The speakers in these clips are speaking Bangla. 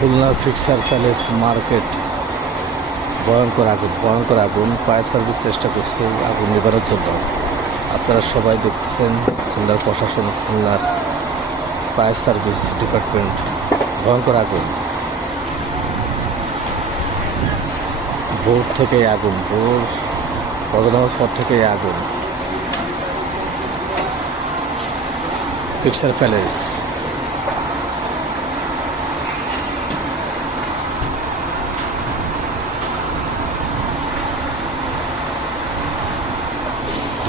Khulna fixer palace market. ভয়ঙ্কর আগুন। ফায়ার সার্ভিস চেষ্টা করছে আগুন নেভানোর জন্য। আপনারা সবাই দেখছেন খুলনার প্রশাসন, খুলনার ফায়ার সার্ভিস ডিপার্টমেন্ট। ভয়ঙ্কর আগুন, ভোর থেকে আগুন, ফজর নামাজ পর থেকে আগুন। Fixer palace.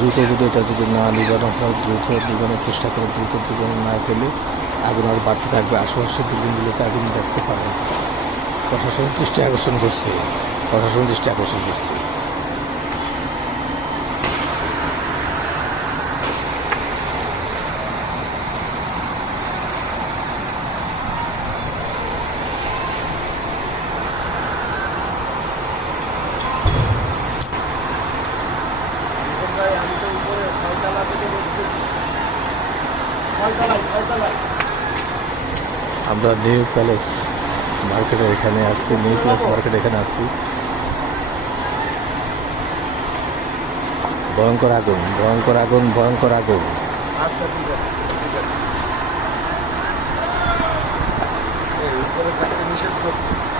দ্রুত যদি এটা যদি না নিবানো হয়, দ্রুত নিবানোর চেষ্টা করে, দ্রুত জীবন না পেলে আগুন আর বাড়তে থাকবে। আশেপাশের বিল্ডিংগুলোতে আগুন দেখতে পাবেন। প্রশাসন দৃষ্টি আকর্ষণ করছে। আমরা নিউ প্যালেস মার্কেটের এখানে আসছি, নিউ প্যালেস মার্কেট এখানে আসছি। ভয়ঙ্কর আগুন। আচ্ছা ঠিক আছে, নিষেধ করছি।